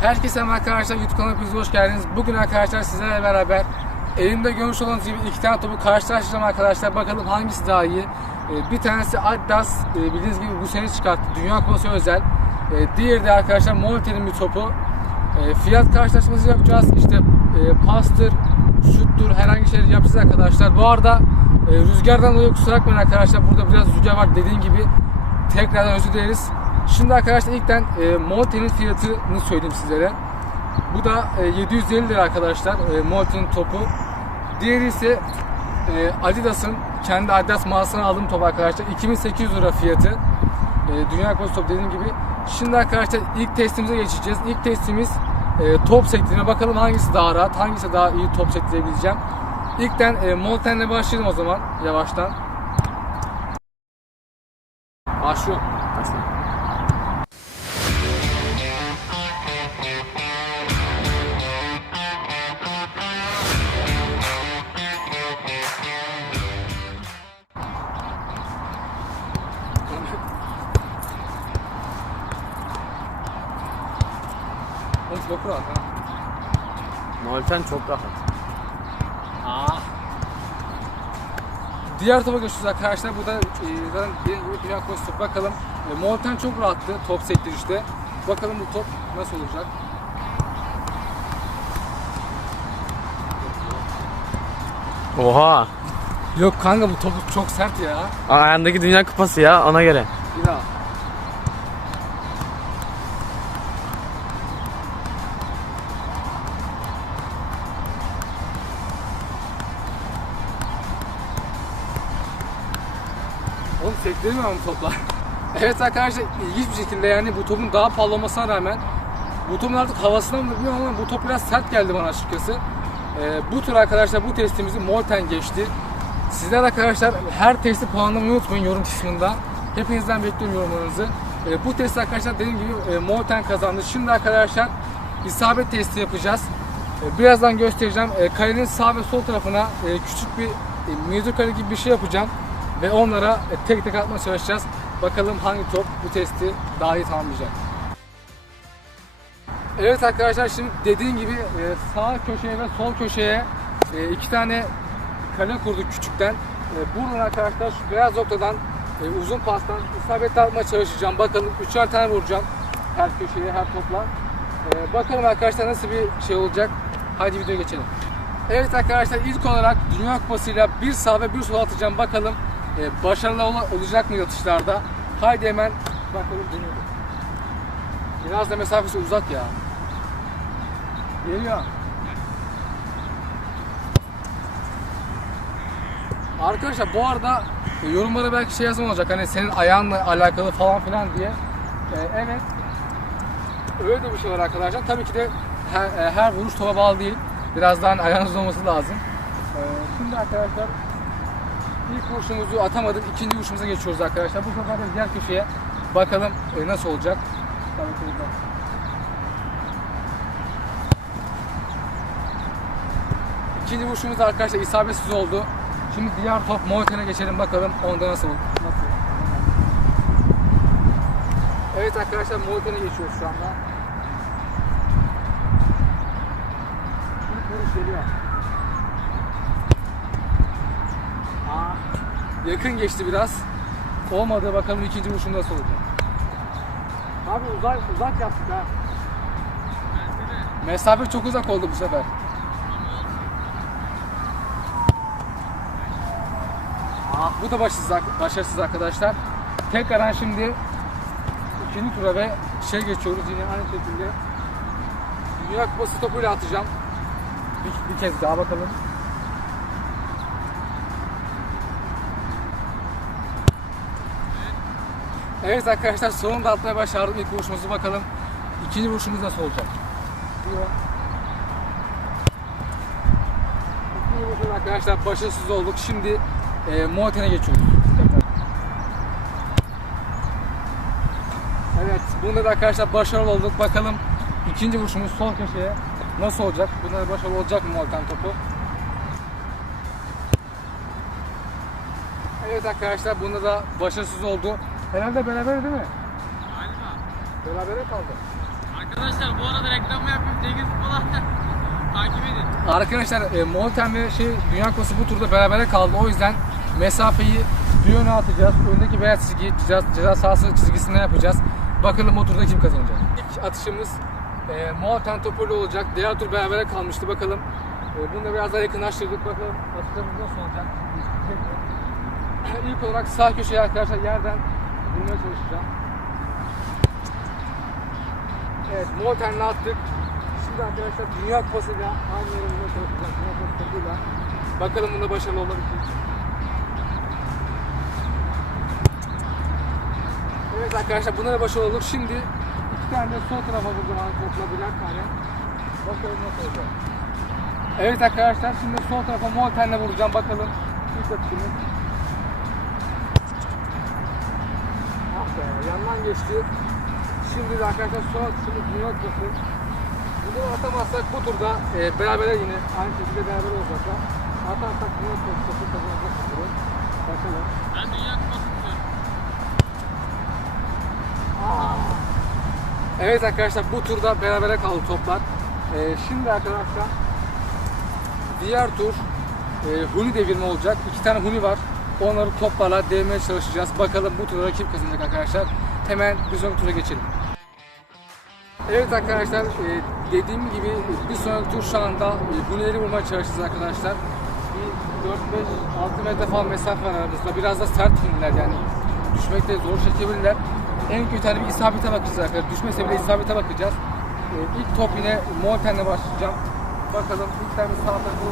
Herkese arkadaşlar YouTube kanalıma hepiniz hoş geldiniz. Bugün arkadaşlar sizlerle beraber elimde görmüş olduğunuz gibi iki tane topu karşılaştıracağım arkadaşlar. Bakalım hangisi daha iyi. Ee, Bir tanesi Adidas e, bildiğiniz gibi bu sene çıkarttı. Dünya Kupası özel. Ee, Diğeri de arkadaşlar Molte'nin bir topu. Ee, Fiyat karşılaşması yapacağız. İşte e, pastır, şuttur herhangi şeyler yapacağız arkadaşlar. Bu arada e, rüzgardan dolayı kusura bakmayın arkadaşlar. Burada biraz rüzgar var dediğim gibi. Tekrardan özür dileriz. Şimdi arkadaşlar ilkten e, Molte'nin fiyatını söyleyeyim sizlere. Bu da e, 750 lira arkadaşlar e, Molte'nin topu. Diğeri ise e, Adidas'ın kendi Adidas mağazasına aldığım top arkadaşlar. 2800 lira fiyatı. E, Dünya Kupası top dediğim gibi. Şimdi arkadaşlar ilk testimize geçeceğiz. İlk testimiz e, top sektirme. Bakalım hangisi daha rahat, hangisi daha iyi top sektirebileceğim. İlkten e, Molten'le başlayalım o zaman yavaştan. Başlıyor. Molten çok rahat. Aa. Diğer topa geçiyoruz arkadaşlar. Bu da e, zaten Dünya Kupası topu. Bakalım. E, Molten çok rahattı top sektirişte. Bakalım bu top nasıl olacak. Oha. Yok kanka bu top çok sert ya. Ayağındaki dünya kupası ya ona göre. Bir daha. Mu toplar? evet arkadaşlar ilginç bir şekilde yani bu topun daha pahalı olmasına rağmen bu topun artık havasına mı bilmiyorum ama bu top biraz sert geldi bana açıkçası. Ee, bu tur arkadaşlar bu testimizi Molten geçti. Sizler arkadaşlar her testi puanlamayı unutmayın yorum kısmında. Hepinizden bekliyorum yorumlarınızı. Ee, bu test arkadaşlar dediğim gibi e, Molten kazandı. Şimdi arkadaşlar isabet testi yapacağız. Ee, birazdan göstereceğim. Ee, kalenin sağ ve sol tarafına e, küçük bir e, müzik gibi bir şey yapacağım. Ve onlara e, tek tek atmaya çalışacağız. Bakalım hangi top bu testi daha iyi tamamlayacak. Evet arkadaşlar şimdi dediğim gibi e, sağ köşeye ve sol köşeye e, iki tane kale kurduk küçükten. Buradan arkadaşlar şu beyaz noktadan uzun pastan isabetli atmaya çalışacağım. Bakalım üçer tane vuracağım her köşeye her topla. Bakalım arkadaşlar nasıl bir şey olacak. Hadi videoya geçelim. Evet arkadaşlar ilk olarak Dünya Kupası'yla bir sağ ve bir sol atacağım. Bakalım e, başarılı ol- olacak mı atışlarda. Haydi hemen bakalım deniyorum. Biraz da mesafesi uzak ya. Geliyor. Arkadaşlar bu arada e, yorumlara belki şey yazma olacak hani senin ayağınla alakalı falan filan diye. E, evet. Öyle de bir şey var arkadaşlar. Tabii ki de her, e, her vuruş topa bağlı değil. Biraz daha hani ayağınız olması lazım. E, şimdi arkadaşlar ilk vuruşumuzu atamadık. İkinci vuruşumuza geçiyoruz arkadaşlar. Bu sefer de diğer köşeye bakalım e, nasıl olacak. İkinci vuruşumuz da arkadaşlar isabetsiz oldu. Şimdi diğer top Molten'e geçelim bakalım onda nasıl nasıl. Evet arkadaşlar Molten'e geçiyoruz şu anda. İlk vuruş geliyor. Aa, yakın geçti biraz. Olmadı bakalım ikinci vuruşum nasıl olacak. Abi uzak uzak yaptık ha. Mesafe çok uzak oldu bu sefer. Aa, bu da başarısız, başarısız arkadaşlar. Tekrardan şimdi ikinci tura ve şey geçiyoruz yine aynı şekilde. Dünya Kupası topuyla atacağım. Bir, bir kez daha bakalım. Evet arkadaşlar sonunda atmaya başardım ilk vuruşumuzu bakalım. İkinci vuruşumuz nasıl olacak? İkinci vuruşumuz arkadaşlar başarısız olduk. Şimdi e, Moten'e geçiyoruz. Evet bunda da arkadaşlar başarılı olduk. Bakalım ikinci vuruşumuz sol köşeye nasıl olacak? Bunda da başarılı olacak mı Molten topu? Evet arkadaşlar bunda da başarısız oldu. Herhalde beraber değil mi? Galiba. Berabere kaldı. Arkadaşlar bu arada reklam yapayım. Cengiz falan takip edin. Arkadaşlar e, Molten ve şey Dünya Kupası bu turda berabere kaldı. O yüzden mesafeyi bir yöne atacağız. Öndeki beyaz çizgi ceza, ceza sahası çizgisinden yapacağız. Bakalım bu turda kim kazanacak. İlk atışımız e, Molten topuyla olacak. Diğer tur berabere kalmıştı. Bakalım e, bunu da biraz daha yakınlaştırdık. Bakalım atışlarımız nasıl olacak. İlk olarak sağ köşeye arkadaşlar yerden vurmaya çalışacağım. Evet, Molten'le attık. Şimdi arkadaşlar Dünya Kupası'yla aynı yere vurmaya çalışacağım. Dünya Kupası topuyla. Bakalım bunda başarılı olabilecek. Evet arkadaşlar bunda da başarılı olduk. Şimdi iki tane de sol tarafa vuracağım topla birer tane. Bakalım nasıl olacak. Evet arkadaşlar şimdi sol tarafa Molten'le vuracağım. Bakalım ilk atışımız. Be yandan geçti. Şimdi de arkadaşlar son atışımız Dünya Kupası. Bunu atamazsak bu turda e, berabere yine aynı şekilde beraber olacaklar. Atarsak Dünya Kupası kazanacak bu turu. Bakalım. Ben Dünya Kupası tutuyorum. Evet arkadaşlar bu turda berabere kaldı toplar. Ee, şimdi arkadaşlar diğer tur e, huni devirme olacak. İki tane huni var. Onları toplarla devirmeye çalışacağız. Bakalım bu turda kim kazanacak arkadaşlar. Hemen bir sonraki tura geçelim. Evet arkadaşlar e, dediğim gibi bir sonraki tur şu anda e, hunileri vurmaya çalışacağız arkadaşlar. Bir 4-5-6 metre falan mesafe var aramızda. Biraz da sert huniler yani. Düşmekte zor çekebilirler. En kötü hani bir isabete bakacağız arkadaşlar. Düşmese bile isabete bakacağız. Ee, ilk top yine Molten'le başlayacağım. Bakalım ilk tane sağ tarafı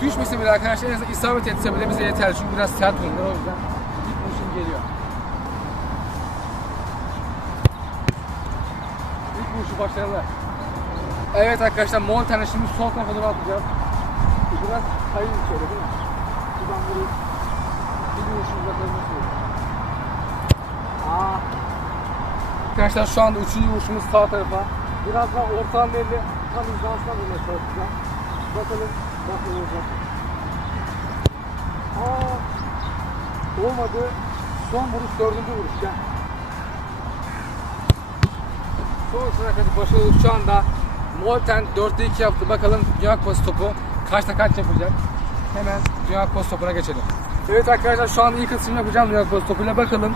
Düşmese bile arkadaşlar en azından isabet etse bile bize yeter. Çünkü biraz sert bunlar o yüzden ilk vuruşum geliyor. İlk vuruşu başarılı. Evet arkadaşlar Molten'e şimdi sol tarafa doğru atacağız. Biraz kayın şöyle değil mi? Şuradan vurup bir vuruşumuzda olur. Aa. Arkadaşlar şu anda üçüncü vuruşumuz sağ tarafa. Biraz daha ortağın belli tam hizansına vurmaya çalışacağım. Bakalım nasıl olacak. Aa. Olmadı. Son vuruş dördüncü vuruş ya. Son arkadaşlar başarılı şu anda Molten 4'te 2 yaptı. Bakalım Dünya Kupası topu kaçta kaç yapacak. Hemen Dünya Kupası topuna geçelim. Evet arkadaşlar şu an ilk atışımı yapacağım Dünya Kupası topuyla. Bakalım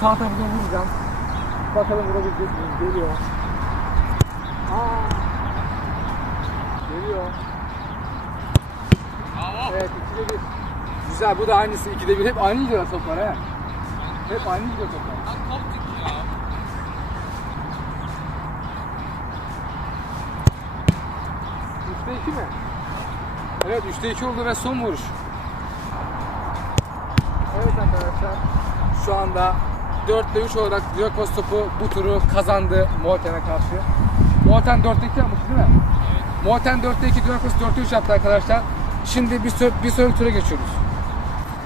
sağ tarafına vuracağım. Bakalım vurabilecek miyim? Geliyor. Aa. Geliyor. Evet 2'de 1. Güzel bu da aynısı 2'de 1. Hep aynı gidiyor toplar he. Hep aynı gidiyor toplar. Lan koptuk ya. Üçte iki mi? Evet üçte iki oldu ve son vuruş. Evet arkadaşlar şu anda 4'te 3 olarak Diokos topu bu turu kazandı Molten'e karşı. Molten 4'te 2 yapmış değil mi? Evet. Molten 4'te 2, Diokos 4'te 3 yaptı arkadaşlar. Şimdi bir, sö- bir sonraki tura geçiyoruz.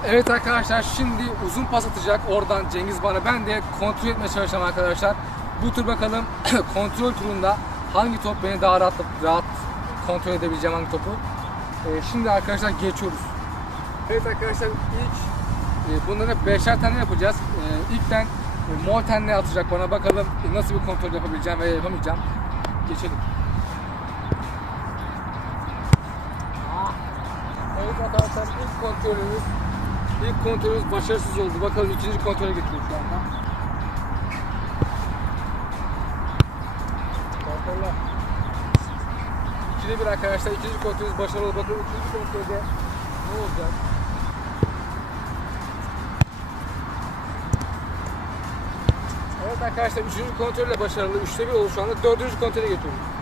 Evet arkadaşlar şimdi uzun pas atacak oradan Cengiz bana. Ben de kontrol etmeye çalışacağım arkadaşlar. Bu tur bakalım kontrol turunda hangi top beni daha rahat, rahat kontrol edebileceğim hangi topu. Ee, şimdi arkadaşlar geçiyoruz. Evet arkadaşlar ilk e, bunları beşer tane yapacağız. E, ilkten e, Molten'le atacak bana bakalım e, nasıl bir kontrol yapabileceğim veya yapamayacağım. Geçelim. kontrolümüz. İlk kontrolümüz başarısız oldu. Bakalım ikinci kontrole geçiyor şu anda. Kontroller. İkili bir arkadaşlar. ikinci kontrolümüz başarılı. Bakalım üçüncü kontrolde ne olacak? Evet arkadaşlar üçüncü kontrolle başarılı. Üçte bir oldu şu anda. Dördüncü kontrole getiriyoruz.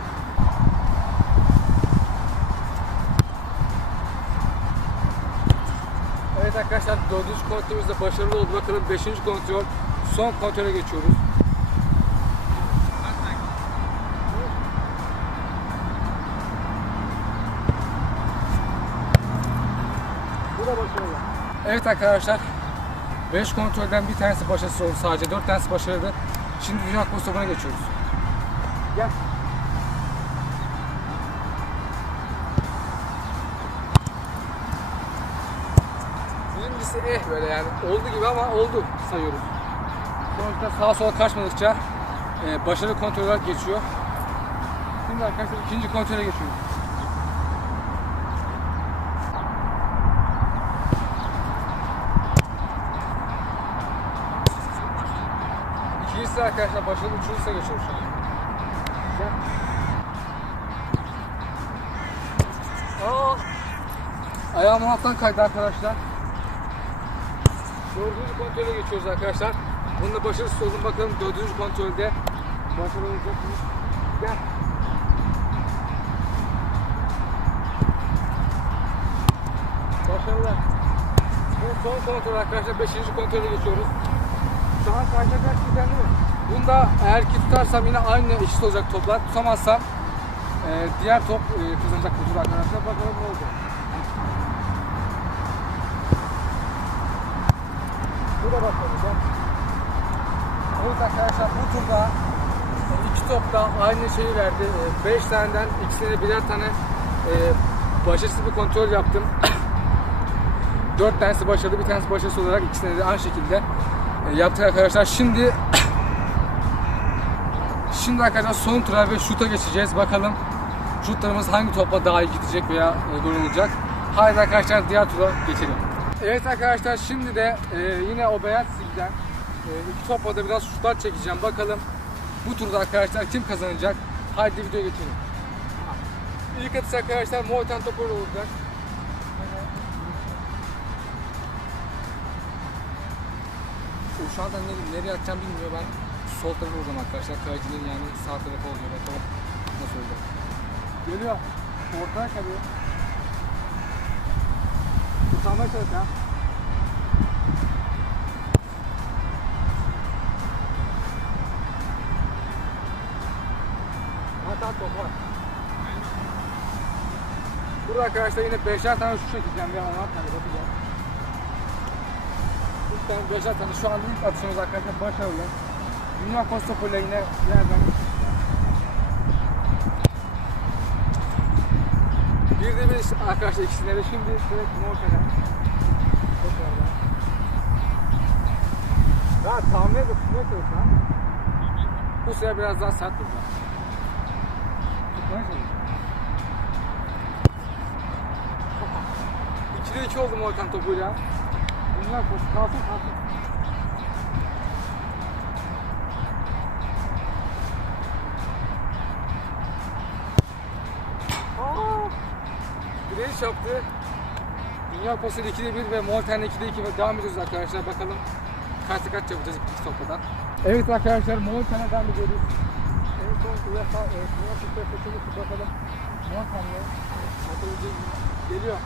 Evet arkadaşlar dördüncü kontrolümüz de başarılı oldu. Bakalım beşinci kontrol. Son kontrole geçiyoruz. Bu da başarılı. Evet arkadaşlar 5 kontrolden bir tanesi başarısız oldu sadece. 4 tanesi başarılı. Şimdi Dünya Kupası topuna geçiyoruz. Gel. Eh böyle yani oldu gibi ama oldu sayıyoruz. Sonuçta sağa sola kaçmadıkça e, başarı kontrol olarak geçiyor. Şimdi arkadaşlar ikinci kontrole geçiyoruz. İkincisi arkadaşlar başarılı uçurursa geçiyor şu an. Gel. Aa! Ayağım alttan kaydı arkadaşlar. Dördüncü kontrole geçiyoruz arkadaşlar. Bunda başarısız oldum. Bakalım dördüncü kontrolde başarılı olacak mı? Gel. Başarılı. Ve son kontrol arkadaşlar. Beşinci kontrole geçiyoruz. Şu an kayda kaç değil mi? Bunda eğer ki tutarsam yine aynı eşit olacak toplar. Tutamazsam e, diğer top e, kazanacak bu arkadaşlar. Bakalım ne olacak. Bakalım. Gel. Evet arkadaşlar bu turda iki top da aynı şeyi verdi. 5 taneden ikisine birer tane e, başarısız bir kontrol yaptım. 4 tanesi başarılı, bir tanesi başarısız olarak ikisine de aynı şekilde e, yaptık arkadaşlar. Şimdi Şimdi arkadaşlar son tura ve şuta geçeceğiz. Bakalım şutlarımız hangi topla daha iyi gidecek veya gol olacak. Haydi arkadaşlar diğer tura geçelim. Evet arkadaşlar şimdi de e, yine o beyaz silden e, iki topla da biraz şutlar çekeceğim. Bakalım bu turda arkadaşlar kim kazanacak? Haydi videoya geçelim. İlk atış arkadaşlar Moitan topu olacak. Şu anda nereye, nereye atacağım bilmiyor ben. Sol tarafa vuracağım arkadaşlar. Kayıcının yani sağ tarafa oluyor. Bakalım nasıl olacak. Geliyor. Ortaya kalıyor. Kurtarmaya çalış ha. Ha tamam top. Burada arkadaşlar yine beşer tane şu çekeceğim ya onar tane bakacağım. Tane beşer tane şu anda ilk atışımız arkadaşlar başarılı. Dünya Kostopol'la yine yerden Bir de bir işte arkadaşlar ikisine de şimdi direkt Morten'e. Tekrardan. Ya tahmin edip tutmaya çalışacağım. Bu sefer biraz daha sert vuracağım. Tutmaya çalışacağım. 2'de 2 oldu Morten topuyla. Koşu kalsın kalsın. Direği çarptı. Dünya Kupası 2'de 1 ve Molten 2'de 2 ve devam ediyoruz arkadaşlar. Bakalım kaçta kaç yapacağız iki topladan. Evet arkadaşlar Molten'e devam ediyoruz. En son UEFA Dünya Kupası bakalım. Molten'le? Geliyor.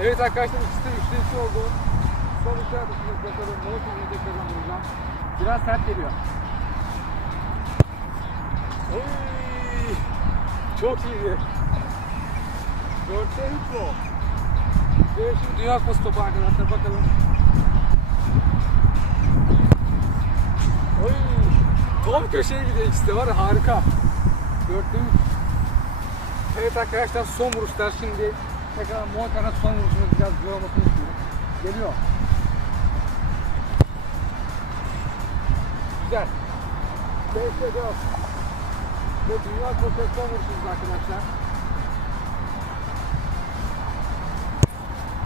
Evet arkadaşlar ikisi de 3'te 2 oldu. Son iki atışımız bakalım. Molten'le tekrardan vuracağım. Biraz sert geliyor. Oy! Çok iyiydi. 4'te 3 bu. Ve şimdi Dünya Kupası topu arkadaşlar bakalım. Oy! Tam köşeye gidiyor ikisi de var harika. 4'te 3. Evet arkadaşlar son vuruşlar şimdi tekrar Moikan'a son vuruşumuz biraz güzel olmasını istiyorum. Geliyor. Güzel. 5'te 4. Ve Dünya Kupası son vuruşumuz arkadaşlar.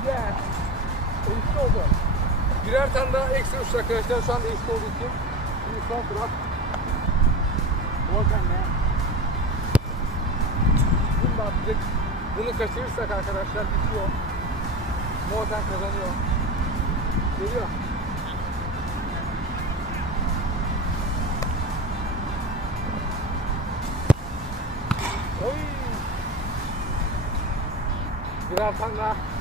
Yes. Eşit oldu. Birer tane daha eksi uçtu arkadaşlar. Şu anda eşit olduğu için. Şimdi son durak. Volkan'la. Bunu da attık. Bunu kaçırırsak arkadaşlar bitiyor. Volkan kazanıyor. Geliyor. Oy. Birer tane daha.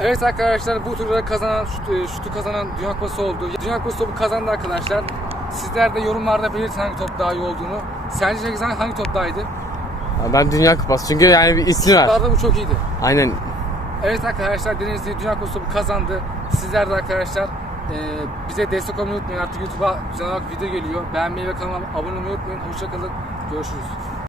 Evet arkadaşlar bu turda kazanan şut- şutu kazanan Dünya Kupası oldu. Dünya Kupası topu kazandı arkadaşlar. Sizler de yorumlarda belirtin hangi top daha iyi olduğunu. Sence Cengiz Han hangi top daha iyiydi? Ya Ben Dünya Kupası çünkü yani bir ismi var. Daha da bu çok iyiydi. Aynen. Evet arkadaşlar Deniz Zeytin Dünya Kupası topu kazandı. Sizler de arkadaşlar e, bize destek olmayı unutmayın. Artık YouTube'a güzel olarak video geliyor. Beğenmeyi ve kanalıma abone olmayı unutmayın. Hoşçakalın. Görüşürüz.